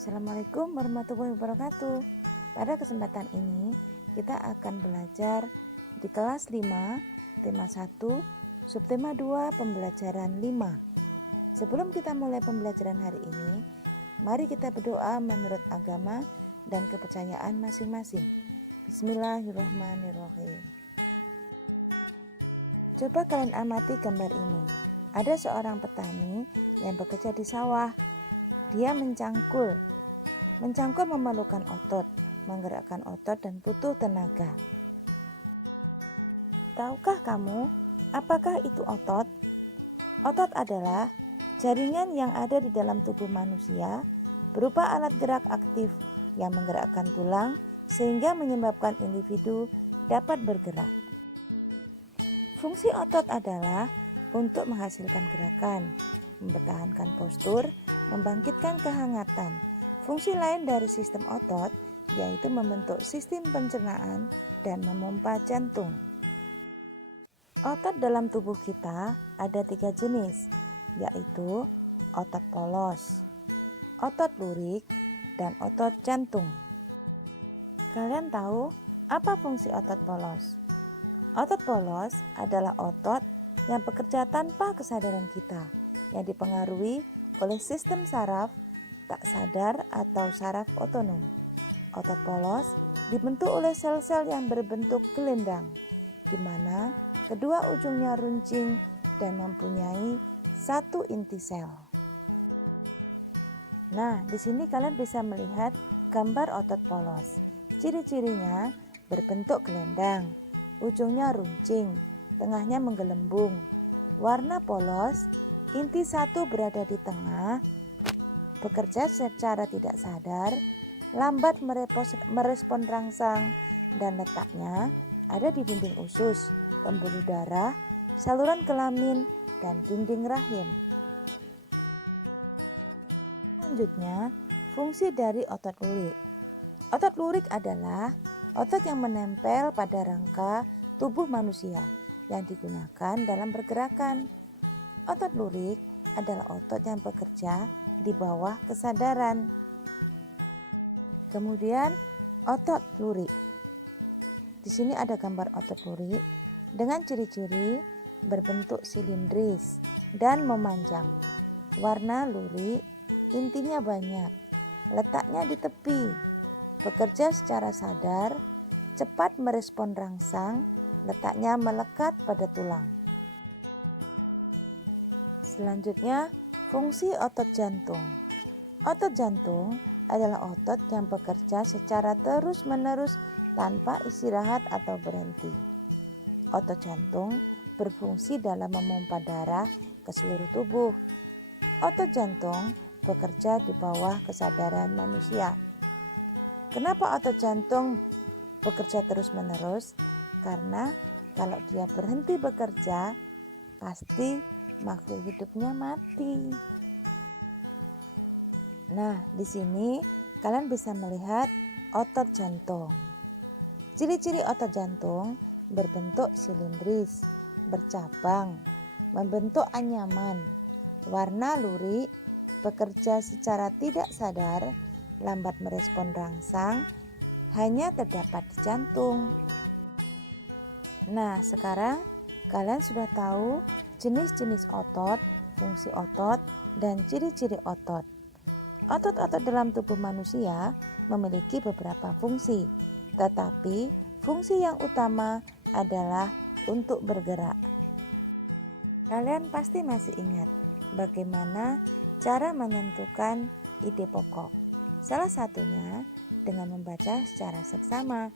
Assalamualaikum warahmatullahi wabarakatuh. Pada kesempatan ini kita akan belajar di kelas 5, tema 1, subtema 2, pembelajaran 5. Sebelum kita mulai pembelajaran hari ini, mari kita berdoa menurut agama dan kepercayaan masing-masing. Bismillahirrahmanirrahim. Coba kalian amati gambar ini. Ada seorang petani yang bekerja di sawah. Dia mencangkul. Mencangkul memerlukan otot, menggerakkan otot dan butuh tenaga. Tahukah kamu, apakah itu otot? Otot adalah jaringan yang ada di dalam tubuh manusia berupa alat gerak aktif yang menggerakkan tulang sehingga menyebabkan individu dapat bergerak. Fungsi otot adalah untuk menghasilkan gerakan, mempertahankan postur, membangkitkan kehangatan. Fungsi lain dari sistem otot yaitu membentuk sistem pencernaan dan memompa jantung. Otot dalam tubuh kita ada 3 jenis, yaitu otot polos, otot lurik, dan otot jantung. Kalian tahu apa fungsi otot polos? Otot polos adalah otot yang bekerja tanpa kesadaran kita, yang dipengaruhi oleh sistem saraf tak sadar atau saraf otonom. Otot polos dibentuk oleh sel-sel yang berbentuk gelendang, di mana kedua ujungnya runcing dan mempunyai satu inti sel. Nah, di sini kalian bisa melihat gambar otot polos. Ciri-cirinya berbentuk gelendang, ujungnya runcing, tengahnya menggelembung, warna polos, inti satu berada di tengah, bekerja secara tidak sadar, lambat merespon rangsang, dan letaknya ada di dinding usus, pembuluh darah, saluran kelamin, dan dinding rahim. Selanjutnya, fungsi dari otot lurik. Otot lurik adalah otot yang menempel pada rangka tubuh manusia yang digunakan dalam pergerakan. Otot lurik adalah otot yang bekerja di bawah kesadaran. Kemudian otot lurik. Di sini ada gambar otot lurik dengan ciri-ciri berbentuk silindris dan memanjang. Warna lurik, intinya banyak, letaknya di tepi, bekerja secara sadar, cepat merespon rangsang, letaknya melekat pada tulang. Selanjutnya, fungsi otot jantung. Otot jantung adalah otot yang bekerja secara terus-menerus tanpa istirahat atau berhenti. Otot jantung berfungsi dalam memompa darah ke seluruh tubuh. Otot jantung bekerja di bawah kesadaran manusia. Kenapa otot jantung bekerja terus-menerus? Karena kalau dia berhenti bekerja, pasti makhluk hidupnya mati. Nah, di sini kalian bisa melihat otot jantung. Ciri-ciri otot jantung berbentuk silindris, bercabang, membentuk anyaman, warna lurik, bekerja secara tidak sadar, lambat merespon rangsang, hanya terdapat di jantung. Nah, sekarang kalian sudah tahu jenis-jenis otot, fungsi otot, dan ciri-ciri otot. Otot-otot dalam tubuh manusia memiliki beberapa fungsi, tetapi fungsi yang utama adalah untuk bergerak. Kalian pasti masih ingat bagaimana cara menentukan ide pokok. Salah satunya dengan membaca secara seksama.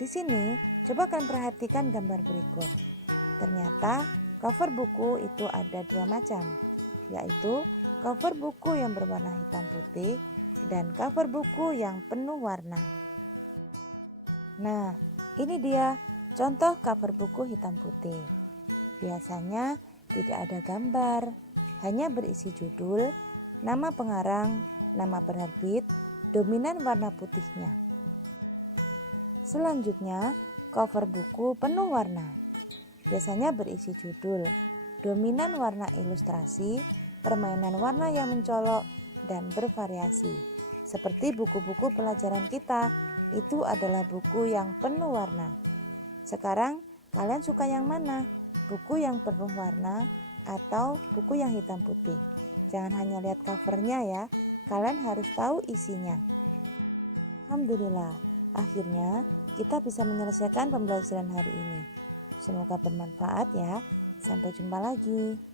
Di sini, coba kalian perhatikan gambar berikut. Ternyata cover buku itu ada 2 macam, yaitu cover buku yang berwarna hitam putih dan cover buku yang penuh warna. Nah, ini dia contoh cover buku hitam putih. Biasanya tidak ada gambar, hanya berisi judul, nama pengarang, nama penerbit, dominan warna putihnya. Selanjutnya, cover buku penuh warna. Biasanya berisi judul, dominan warna ilustrasi, permainan warna yang mencolok, dan bervariasi. Seperti buku-buku pelajaran kita, itu adalah buku yang penuh warna. Sekarang kalian suka yang mana? Buku yang penuh warna atau buku yang hitam putih? Jangan hanya lihat covernya ya, kalian harus tahu isinya. Alhamdulillah, akhirnya kita bisa menyelesaikan pembelajaran hari ini. Semoga bermanfaat ya. Sampai jumpa lagi.